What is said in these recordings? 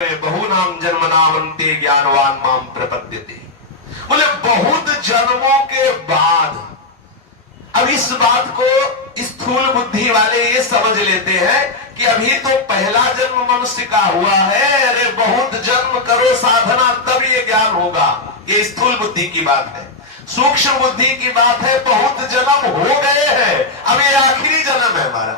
बहुनाम जन्मनामन्ते ज्ञानवान माम प्रपद्यते। बोले बहुत जन्मों के बाद अब इस बात को स्थूल बुद्धि वाले ये समझ लेते हैं कि अभी तो पहला जन्म मनुष्य का हुआ है, अरे बहुत जन्म करो साधना तब ये ज्ञान होगा। ये स्थूल बुद्धि की बात है। सूक्ष्म बुद्धि की बात है बहुत जन्म हो गए हैं, अब ये आखिरी जन्म है हमारा।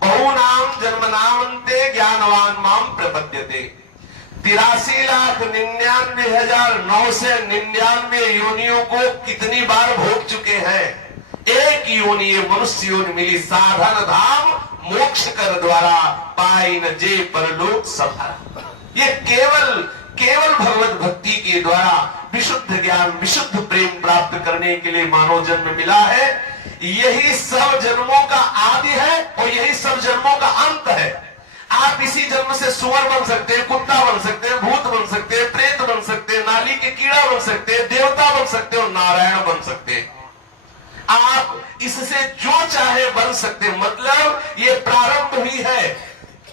बहुनाम जन्मनामन्ते ज्ञानवान माम प्रपद्यते। 83,99,900 से 99 योनियों को कितनी बार भोग चुके हैं। एक योनि ये मनुष्य योनि मिली, साधन धाम मोक्ष कर द्वारा पाई न जे परलोक सफर। ये केवल भगवत भक्ति के द्वारा विशुद्ध ज्ञान विशुद्ध प्रेम प्राप्त करने के लिए मानव जन्म मिला है। यही सब जन्मों का आदि है और यही सब जन्मों का अंत है। आप इसी जन्म से सुअर बन सकते हैं, कुत्ता बन सकते हैं, भूत बन सकते हैं, प्रेत बन सकते हैं, नाली के कीड़ा बन सकते हैं, देवता बन सकते हैं और नारायण बन सकते हैं। आप इससे जो चाहे बन सकते हैं। मतलब ये प्रारंभ भी है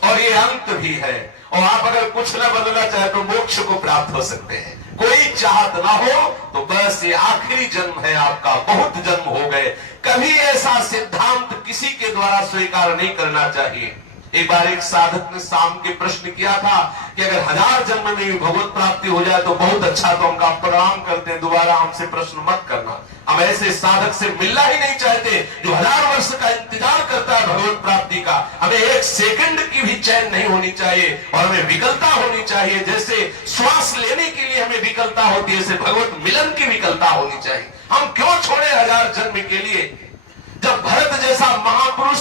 और ये अंत भी है। और आप अगर कुछ न बदलना चाहे तो मोक्ष को प्राप्त हो सकते हैं। कोई चाहत ना हो तो बस ये आखिरी जन्म है आपका, बहुत जन्म हो गए। कभी ऐसा सिद्धांत किसी के द्वारा स्वीकार नहीं करना चाहिए। एक बार एक साधक ने शाम के प्रश्न किया था कि अगर 1000 जन्म में भी भगवत प्राप्ति हो जाए तो बहुत अच्छा, तो हम आपको प्रणाम करते हैं, दोबारा हमसे प्रश्न मत करना। हम ऐसे साधक से मिलना ही नहीं चाहते जो 1000 वर्ष का इंतजार करता है भगवत प्राप्ति का। हमें एक सेकंड की भी चैन नहीं होनी चाहिए और हमें विकलता होनी चाहिए। जैसे श्वास लेने के लिए हमें विकलता होती है, ऐसे भगवत मिलन की विकलता होनी चाहिए। हम क्यों छोड़े 1000 जन्म के लिए, जब भरत जैसा महापुरुष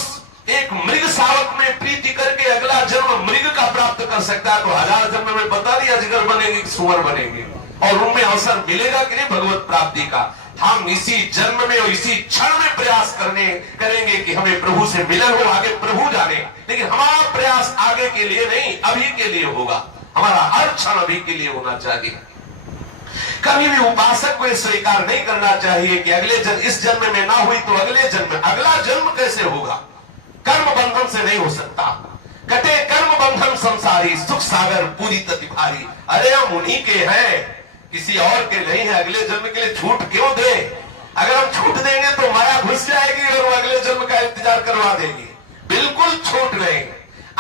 एक मृग शावक में प्रीति करके अगला जन्म मृग का प्राप्त कर सकता है, तो 1000 जन्म में पता नहीं अजगर बनेंगे कि सुअर बनेंगे और उनमें अवसर मिलेगा कि नहीं भगवत प्राप्ति का। हम इसी जन्म में और इसी क्षण में प्रयास करेंगे कि हमें प्रभु से मिलन हो, आगे प्रभु जाने। लेकिन हमारा प्रयास आगे के लिए नहीं, अभी के लिए होगा। हमारा हर क्षण अभी के लिए होना चाहिए। कभी भी उपासक को स्वीकार नहीं करना चाहिए कि अगले जन्म, इस जन्म में ना हुई तो अगले जन्म, अगला जन्म कैसे होगा। कर्म बंधन से नहीं हो सकता। कटे कर्म बंधन संसारी, सुख सागर पूरी तति भारी। अरे हम उन्हीं के हैं, किसी और के नहीं है। अगले जन्म के लिए छूट क्यों दे। अगर हम छूट देंगे तो माया घुस जाएगी और वो अगले जन्म का इंतजार करवा देगी। बिल्कुल छूट नहीं।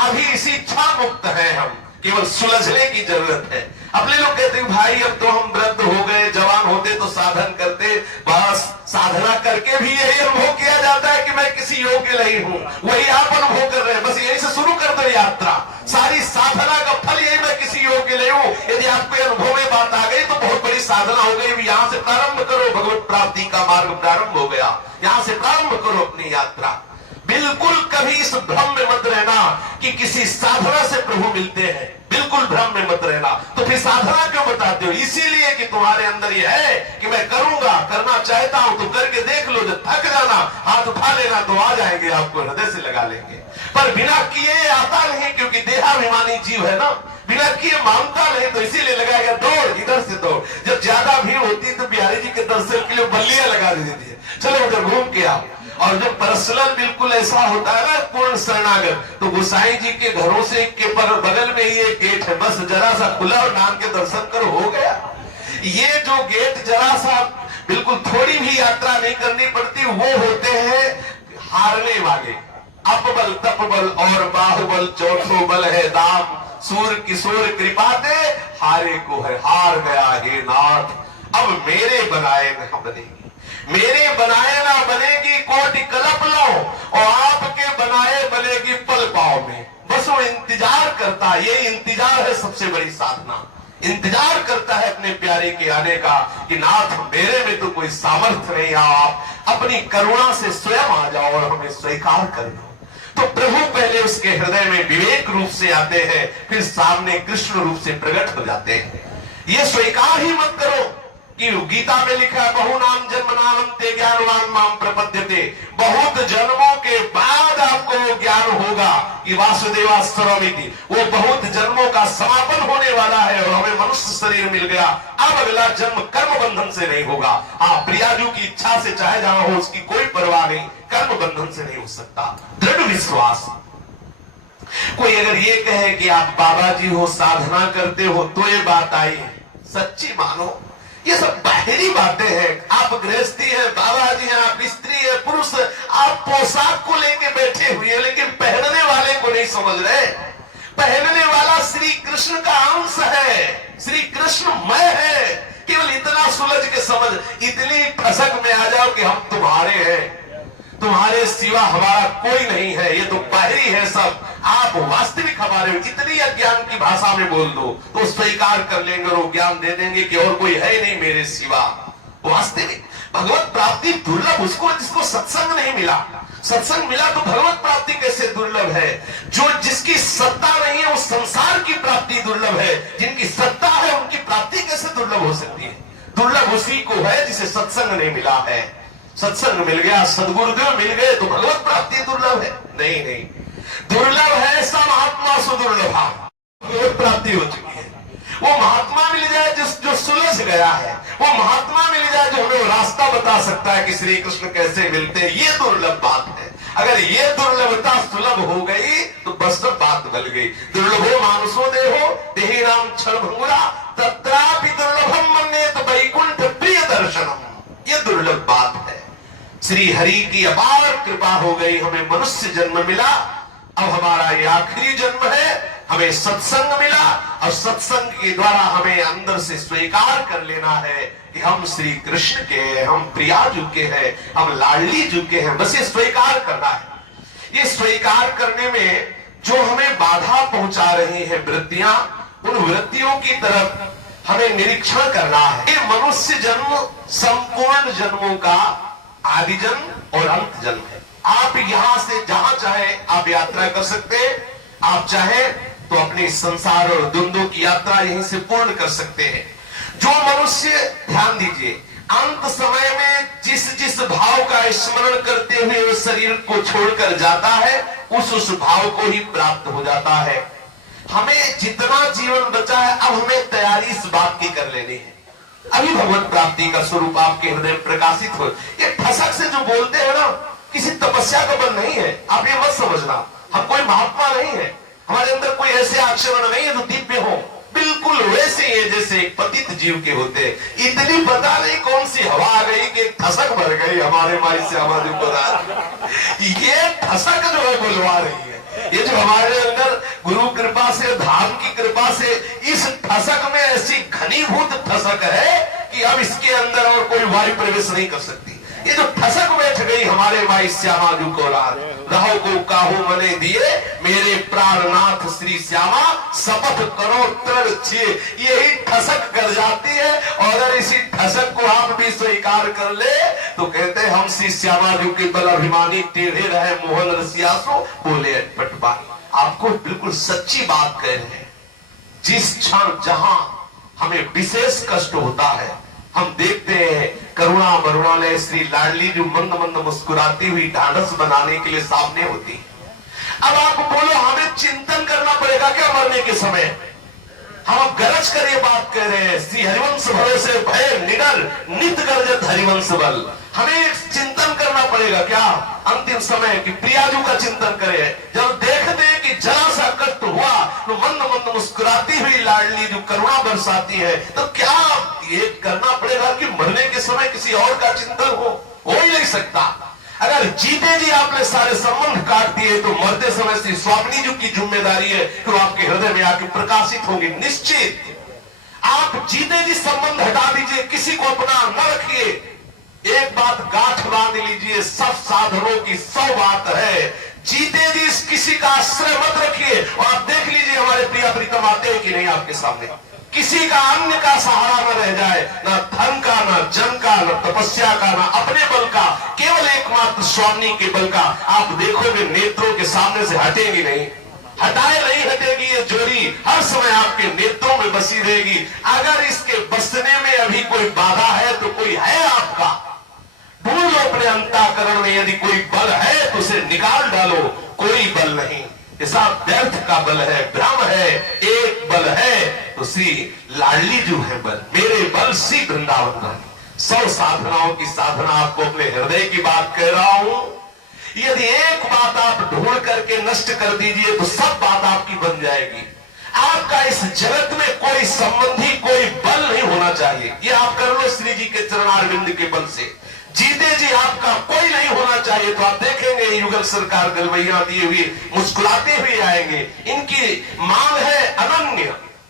अभी इसी इच्छा मुक्त है हम, केवल सुलझने की जरूरत है। अपने लोग कहते हैं भाई अब तो हम वृद्ध हो गए, जवान होते तो साधन करते। बस साधना करके भी यही अनुभव किया जाता है कि मैं किसी योग्य नहीं हूँ। वही आप अनुभव कर रहे हैं। बस यही से शुरू कर दो यात्रा। सारी साधना का फल यही, मैं किसी योग्य नहीं हूँ। यदि आपके अनुभव में बात आ गई तो बहुत बड़ी साधना हो गई। यहाँ से प्रारंभ करो, भगवत प्राप्ति का मार्ग प्रारंभ हो गया। यहाँ से प्रारंभ करो अपनी यात्रा। बिल्कुल कभी इस भ्रम में मत रहना कि किसी साधना से प्रभु मिलते हैं। बिल्कुल भ्रम में मत रहना। तो फिर साधना क्यों बताते हो। इसीलिए कि तुम्हारे अंदर ये है कि मैं करूंगा, करना चाहता हूं तो करके देख लो। जब थक जाना हाथ उठा लेना तो आ जाएंगे, आपको हृदय से लगा लेंगे। पर बिना किए आता नहीं, क्योंकि देहाभिमानी जीव है ना, बिना किए मानता नहीं। तो इसीलिए लगाएगा दौड़, इधर से दौड़। जब ज्यादा भीड़ होती है तो बिहारी जी के दर्शन के लिए बल्लियां लगा देती है, चलो उधर घूम के आओ। और जब पर्सनल बिल्कुल ऐसा होता है ना पूर्ण शरणागत, तो गोसाई जी के घरों से के बगल में ही एक गेट है, बस जरा सा खुला और नाम के दर्शन करो, हो गया। ये जो गेट जरा सा बिल्कुल थोड़ी भी यात्रा नहीं करनी पड़ती, वो होते हैं हारने वाले। अपबल तपबल और बाहुबल चौथो बल है दाम, सूर किशोर कृपा दे हारे को है हार गया हे नाथ। अब मेरे बनाए न बनेगी, मेरे बनाए ना बनेगी कोटि कल्प लो, और आपके बनाए बनेगी पल पाव में। बस वो इंतजार करता है। ये इंतजार है सबसे बड़ी साधना। इंतजार करता है अपने प्यारे के आने का कि नाथ मेरे में तो कोई सामर्थ्य नहीं, आप अपनी करुणा से स्वयं आ जाओ और हमें स्वीकार कर लो। तो प्रभु पहले उसके हृदय में विवेक रूप से आते हैं, फिर सामने कृष्ण रूप से प्रकट हो जाते हैं। ये स्वीकार ही मत करो कि गीता में लिखा है बहुनाम जन्मनामन्ते ज्ञानवान माम प्रपद्यते। बहुत जन्मों के बाद आपको वो ज्ञान होगा कि वासुदेवा सर्वमिति। वो बहुत जन्मों का समापन होने वाला है और हमें मनुष्य शरीर मिल गया। अब अगला जन्म कर्म बंधन से नहीं होगा। हाँ, प्रियाजू की इच्छा से चाहे जहां हो उसकी कोई परवाह नहीं, कर्म बंधन से नहीं हो सकता। दृढ़ विश्वास कोई अगर ये कहे कि आप बाबा जी हो, साधना करते हो, तो ये बात आई, सच्ची मानो। ये सब बाहरी बातें हैं। आप गृहस्थी है, बाबा जी हैं, आप स्त्री है, पुरुष है, आप पोशाक को लेके बैठे हुए हैं, लेकिन पहनने वाले को नहीं समझ रहे। पहनने वाला श्री कृष्ण का अंश है, श्री कृष्ण मैं है। केवल इतना सुलझ के समझ, इतनी ठसक में आ जाओ कि हम तुम्हारे हैं, तुम्हारे सिवा हमारा कोई नहीं है, ये तो बाहरी है सब, आप वास्तविक हमारे हो। इतनी अज्ञान की भाषा में बोल दो तो स्वीकार कर लेंगे और वो ज्ञान दे देंगे कि और कोई है नहीं मेरे सिवा। वास्तविक भगवत प्राप्ति दुर्लभ उसको जिसको सत्संग नहीं मिला। सत्संग मिला तो भगवत प्राप्ति कैसे दुर्लभ है। जो जिसकी सत्ता नहीं है उस संसार की प्राप्ति दुर्लभ है, जिनकी सत्ता है उनकी प्राप्ति कैसे दुर्लभ हो सकती है। दुर्लभ उसी को है जिसे सत्संग नहीं मिला है। सत्संग मिल गया, सदगुरुदेव मिल गए तो भगवत प्राप्ति दुर्लभ है? नहीं नहीं, दुर्लभ है सा महात्मा सुदुर्लभा। भगवत प्राप्ति हो चुकी है। वो महात्मा मिल जाए जो सुलझ गया है, वो महात्मा मिल जाए जो हमें वो रास्ता बता सकता है कि श्री कृष्ण कैसे मिलते हैं। ये दुर्लभ बात है। अगर ये दुर्लभता सुलभ हो गई तो बस सब बात बल गई। दुर्लभो मानुषो देहो देहि नाम क्षण भंगुरा तत्रापि दुर्लभम मन्येत वैकुंठ प्रिय दर्शनम। ये दुर्लभ बात है। श्री हरि की अपार कृपा हो गई, हमें मनुष्य जन्म मिला। अब हमारा ये आखिरी जन्म है, हमें सत्संग मिला और सत्संग के द्वारा हमें अंदर से स्वीकार कर लेना है कि हम श्री कृष्ण के हैं, हम प्रियाजू के हैं, हम लाडली जू के हैं। बस ये स्वीकार करना है। ये स्वीकार करने में जो हमें बाधा पहुंचा रही है वृत्तियां, उन वृत्तियों की तरफ हमें निरीक्षण करना है। ये मनुष्य जन्म संपूर्ण जन्मों का आदि जन्म और अंत जन्म है। आप यहां से जहां चाहे आप यात्रा कर सकते हैं। आप चाहे तो अपने संसार और द्वंद्वों की यात्रा यहीं से पूर्ण कर सकते हैं। जो मनुष्य, ध्यान दीजिए, अंत समय में जिस जिस भाव का स्मरण करते हुए उस शरीर को छोड़कर जाता है, उस भाव को ही प्राप्त हो जाता है। हमें जितना जीवन बचा है, अब हमें तैयारी इस बात की कर लेनी है। अभी भगवत प्राप्ति का स्वरूप आपके हृदय प्रकाशित हो। ये ठसक से जो बोलते हैं ना, किसी तपस्या का बल नहीं है। आप ये मत समझना, हम कोई महात्मा नहीं है, हमारे अंदर कोई ऐसे आचरण नहीं है जो दिव्य हो। बिल्कुल वैसे ही है जैसे एक पतित जीव के होते। इतनी पता नहीं कौन सी हवा आ गई कि ठसक भर गई हमारे माई से हमारे ऊपर। ये ठसक जो है बुलवा रही है। ये जो हमारे अंदर गुरु कृपा से, धाम की कृपा से इस ठसक में ऐसी घनीभूत ठसक है कि अब इसके अंदर और कोई वायु प्रवेश नहीं कर सकती। ये जो ठसक बैठ गई हमारे माई श्यामा जू को रात, रहो को काहू मने दिए मेरे प्राणनाथ श्री श्यामा, शपथ करो तृण छे। यही ठसक कर जाती है। और अगर इसी ठसक को आप भी स्वीकार कर ले तो कहते हैं हम श्री श्यामा जू के बल अभिमानी टेढ़े रहे मोहन रसियासो बोले अटपटबाई। आपको बिल्कुल सच्ची बात कह रहे हैं। जिस क्षण जहां हमें विशेष कष्ट होता है, हम देखते हैं करुणा मरुणालय श्री लाडली जो मंद मंद मुस्कुराती हुई ढांढस बनाने के लिए सामने होती है। अब आप बोलो हमें चिंतन करना पड़ेगा क्या मरने के समय? हम गरज कर ये बात कह रहे हैं, श्री हरिवंश भरोसे भय निडर नित गर्जत हरिवंश बल। हमें चिंतन करना पड़ेगा क्या अंतिम समय की? प्रियाजू का चिंतन करें। जब देखते हैं कि जरा सा कष्ट हुआ तो मंद मंद मुस्कुराती हुई लाडली जो करुणा बरसाती है, तो क्या ये करना पड़ेगा कि मरने के समय किसी और का चिंतन हो ही नहीं सकता। अगर जीते जी आपने सारे संबंध काट दिए तो मरते समय श्री स्वामी जी की जिम्मेदारी है कि वो आपके हृदय में आके प्रकाशित होंगे। निश्चित आप जीते जी संबंध हटा दीजिए, किसी को अपना न रखिए। एक बात गांठ बांध लीजिए, सब साधनों की 100 बात है। जीते जी किसी का आश्रय मत रखिए। और आप देख लीजिए हमारे प्रिय प्रीतम आते हैं कि नहीं आपके सामने। किसी का अन्य का सहारा न रह जाए, न धन का, न जन का, न तपस्या का, न अपने बल का, केवल एकमात्र स्वामी के बल का। आप देखोगे नेत्रों के सामने से हटेगी नहीं, हटाए नहीं हटेगी। ये जोड़ी हर समय आपके नेत्रों में बसी रहेगी। अगर इसके बसने में अभी कोई बाधा है तो कोई है आपका। ढूंढ लो अपने अंतःकरण में, यदि कोई बल है तो उसे निकाल डालो। कोई बल नहीं, ये सब व्यर्थ का बल है, भ्रम है। एक बल है तो श्री लाडली जो है बल, मेरे बल श्री वृंदावन रानी। 100 साधनाओं की साधना आपको अपने हृदय की बात कह रहा हूं। यदि एक बात आप ढूंढ करके नष्ट कर दीजिए तो सब बात आपकी बन जाएगी। आपका इस जगत में कोई संबंधी, कोई बल नहीं होना चाहिए। ये आप कर लो श्री जी के चरणारविंद के बल से। जीते जी आपका कोई नहीं होना चाहिए। तो आप देखेंगे युगल सरकार गलवैया दिए हुए मुस्कुराते हुए आएंगे। इनकी मांग है अनन्य,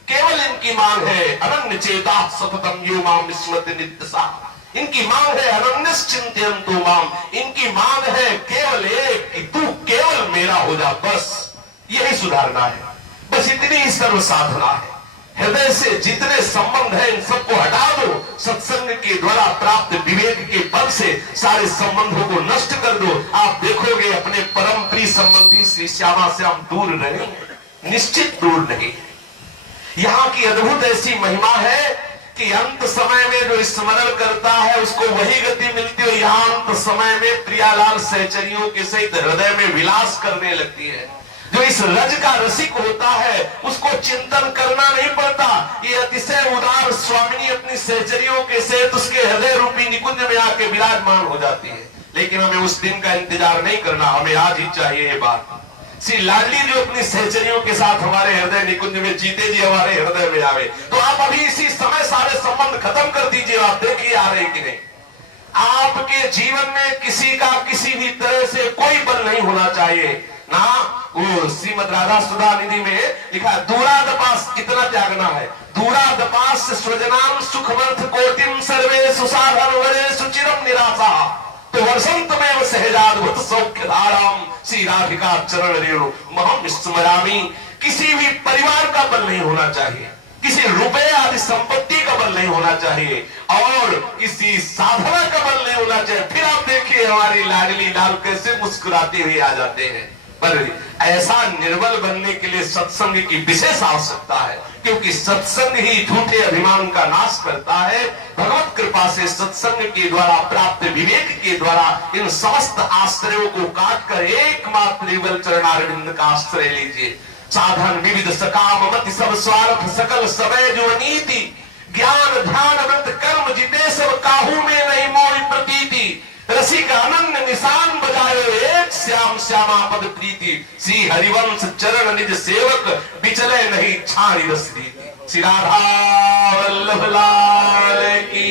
केवल इनकी मांग है अनन्य चेता सततम यो माम स्मृति नित्यसा। इनकी मांग है अनन्यश्चिन्तयन्तु माम। इनकी मांग है केवल एक कि तू केवल मेरा हो जा, बस यही सुधारना है। बस इतनी ही सर्व साधना है। हृदय से जितने संबंध है इन सबको हटा दो। सत्संग के द्वारा प्राप्त विवेक के बल से सारे संबंधों को नष्ट कर दो। आप देखोगे अपने परम प्रिय संबंधी श्री श्यामा से हम दूर नहीं, निश्चित दूर नहीं। यहाँ की अद्भुत ऐसी महिमा है कि अंत समय में जो स्मरण करता है उसको वही गति मिलती है। यहाँ अंत समय में प्रियालाल सहचरियों के सहित हृदय में विलास करने लगती है। जो इस रज का रसिक होता है उसको चिंतन करना नहीं पड़ता। ये अतिशय उदार स्वामिनी अपनी सहचरियों के सहित उसके हृदय रूपी निकुंज में आके विराजमान हो जाती है। लेकिन हमें उस दिन का इंतजार नहीं करना, हमें आज ही चाहिए ये बात। श्री लाडली जो अपनी सहचरियों के साथ हमारे हृदय निकुंज में जीते जी हमारे हृदय में आवे। तो आप अभी इसी समय सारे संबंध खत्म कर दीजिए। आप देखिए आ रहे कि नहीं। आपके जीवन में किसी का किसी भी तरह से कोई बल नहीं होना चाहिए ना। वो श्रीमद राधा सुधा निधि में लिखा है दूरादपास इतना त्यागना है। दूरादपास सृजनाम सुखमर्थ कोटिम सर्वे सुसाधन वरे सुचिरम निराशा। तो वसंत में सहजाद्भुत सौख्य धाराम श्री राधिका चरण रेणु महम स्मरामी। किसी भी परिवार का बल नहीं होना चाहिए, किसी रुपए आदि संपत्ति का बल नहीं होना चाहिए और किसी साधना का बल नहीं होना चाहिए। फिर आप देखिए हमारी लाडली लाल कैसे मुस्कुराते हुए आ जाते हैं। पर ऐसा निर्बल बनने के लिए सत्संग की विशेष आवश्यकता है, क्योंकि सत्संग ही झूठे अभिमान का नाश करता है। भगवत कृपा से सत्संग के द्वारा प्राप्त विवेक के द्वारा इन समस्त आश्रयों को काट कर एकमात्र युगल चरणारविंद का आश्रय लीजिए। साधन विविध सकाम मति सब स्वार्थ सकल समय जो नीति ज्ञान ध्यान व्रत कर्म जिते सब काहू में नहीं मोहि प्रतीति। रसिक अनन्य निशान बजायो एक श्याम श्यामा पद प्रीति। श्री हरिवंश चरण निज सेवक बिचले नहीं छाड़ी रस रीति। श्री राधा वल्लभ लाल की